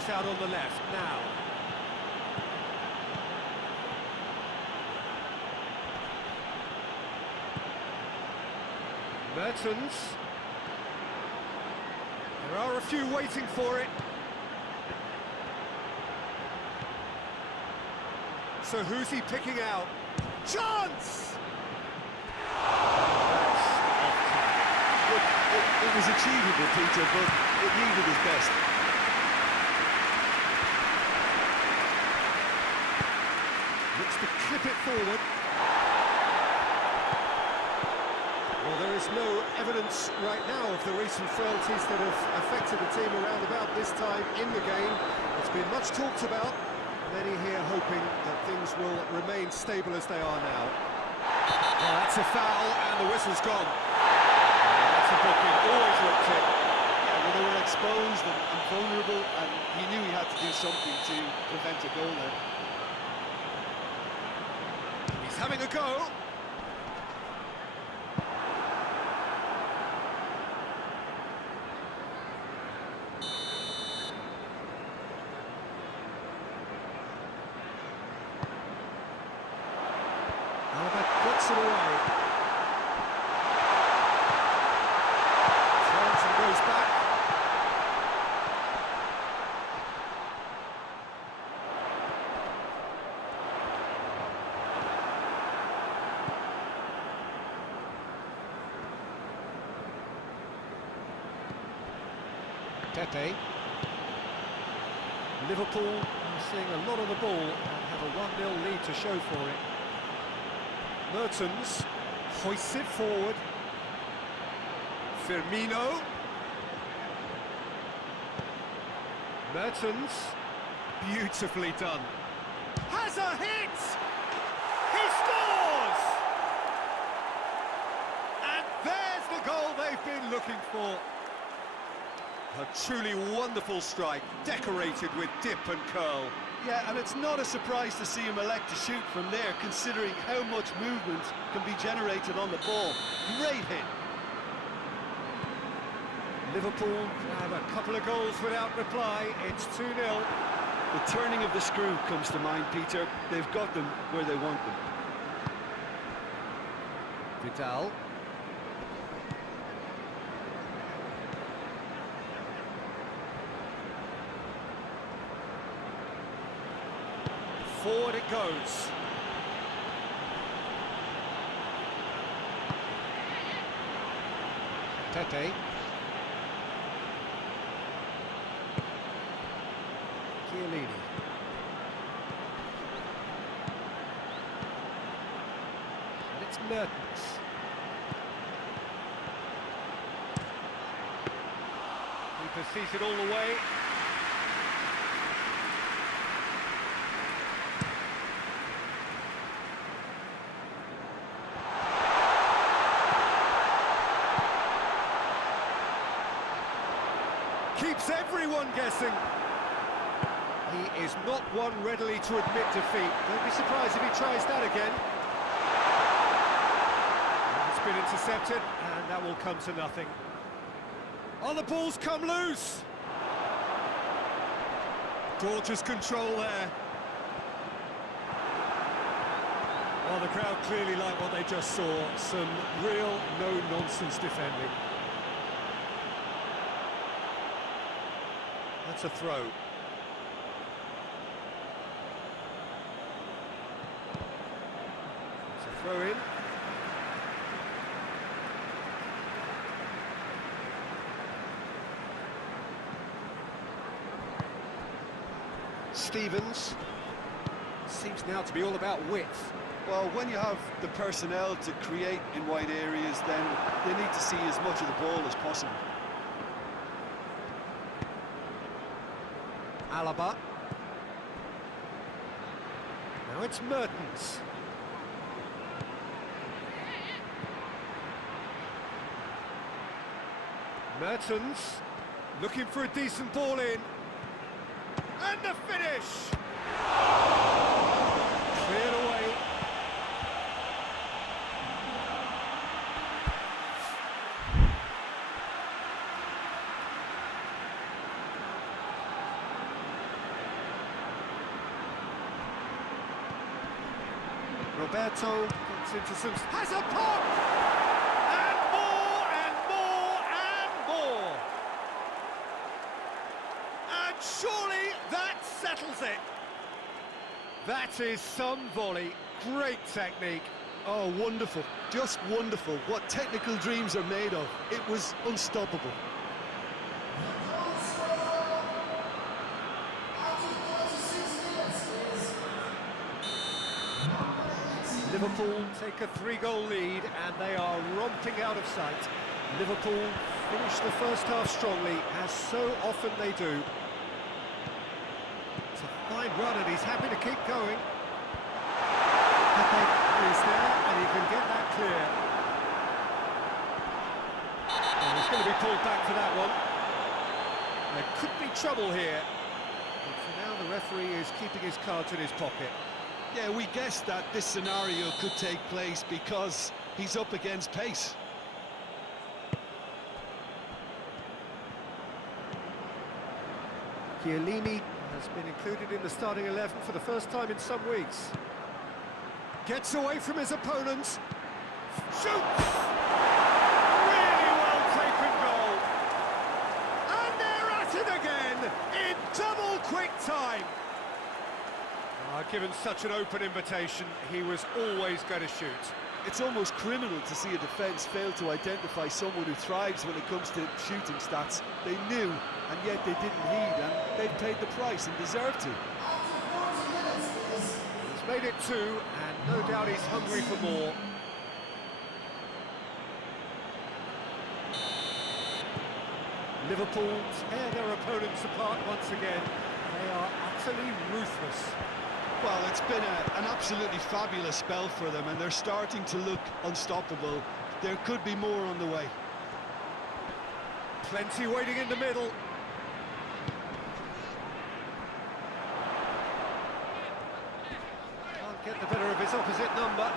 Comes out on the left now. Mertens. There are a few waiting for it. So who's he picking out? Chance! It was achievable, Peter, but it needed his best. Looks to clip it forward. Well, there is no evidence right now of the recent frailties that have affected the team around about this time in the game. It's been much talked about. Many here hoping that things will remain stable as they are now. Well, that's a foul, and the whistle's gone. That's a booking, always looked it. Yeah, well, they were exposed and vulnerable, and he knew he had to do something to prevent a goal there. He's having a go. Gets it away. Turns and goes back. Pepe. Liverpool are seeing a lot of the ball and have a 1-0 lead to show for it. Mertens hoists it forward. Firmino. Mertens, beautifully done. Has a hit! He scores! And there's the goal they've been looking for. A truly wonderful strike, decorated with dip and curl. Yeah, and it's not a surprise to see him elect to shoot from there, considering how much movement can be generated on the ball. Great hit. Liverpool have a couple of goals without reply. It's 2-0. The turning of the screw comes to mind, Peter. They've got them where they want them. Vidal. Forward it goes. Pepe. Chiellini. And it's Mertens. He pursues it all the way. Keeps everyone guessing. He is not one readily to admit defeat. Don't be surprised if he tries that again. It's been intercepted, and that will come to nothing. Oh, the ball's come loose! Gorgeous control there. Well, the crowd clearly like what they just saw. Some real no-nonsense defending. That's a throw. It's a throw in. Stevens. Seems now to be all about width. Well, when you have the personnel to create in wide areas, then they need to see as much of the ball as possible. Alaba. Now it's Mertens. Mertens looking for a decent ball in. And the finish! Cleared away. Roberto gets into some... has a pop! And more, and more, and more! And surely that settles it! That is some volley. Great technique. Oh, wonderful. Just wonderful. What technical dreams are made of. It was unstoppable. Liverpool take a 3-goal lead and they are romping out of sight. Liverpool finish the first half strongly, as so often they do. It's a fine run and he's happy to keep going. Pepe is there and he can get that clear. And he's going to be pulled back for that one. There could be trouble here. But for now the referee is keeping his cards in his pocket. Yeah, we guessed that this scenario could take place because he's up against pace. Chiellini has been included in the starting 11 for the first time in some weeks. Gets away from his opponents. Shoots! Really well taken goal. And they're at it again in double quick time. Given such an open invitation, he was always going to shoot. It's almost criminal to see a defence fail to identify someone who thrives when it comes to shooting stats. They knew, and yet they didn't heed, and they've paid the price and deserve to. He's made it 2, and no doubt he's hungry for more. Liverpool tear their opponents apart once again. They are utterly ruthless. Well, it's been an absolutely fabulous spell for them, and they're starting to look unstoppable. There could be more on the way. Plenty waiting in the middle. Can't get the better of his opposite number.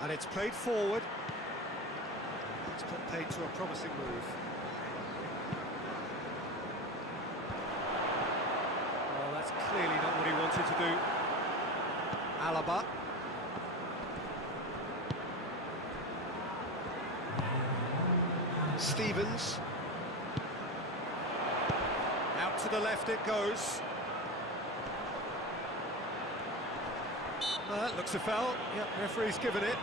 And it's played forward. It's put paid to a promising move. Clearly not what he wanted to do. Alaba. Stevens. Out to the left it goes. That looks a foul. Yep, referee's given it.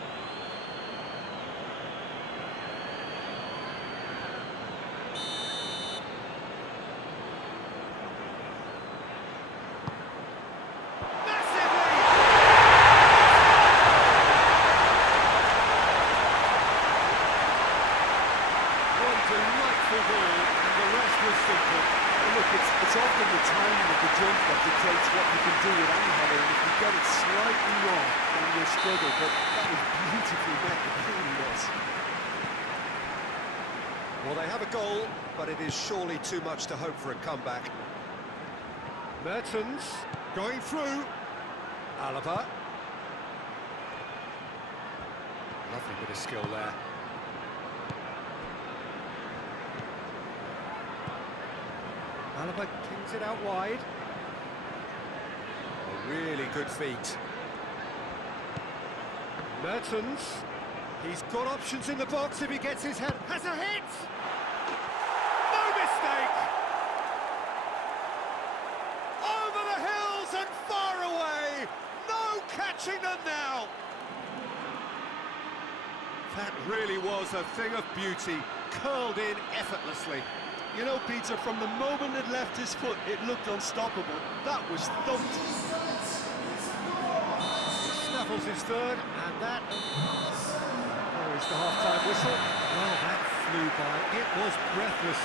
Look, it's often the timing of the jump that dictates what you can do with any header, and if you get it slightly wrong, then you'll struggle, but that was beautifully met, it really was. Well, they have a goal, but it is surely too much to hope for a comeback. Mertens going through. Alaba. Lovely bit of skill there. Alaba kings it out wide. A really good feat. Mertens. He's got options in the box if he gets his head. Has a hit! No mistake! Over the hills and far away! No catching them now! That really was a thing of beauty, curled in effortlessly. You know, Peter, from the moment it left his foot, it looked unstoppable. That was thumped. He snaffles his third, and that... There is the half-time whistle. Well, that flew by. It was breathless.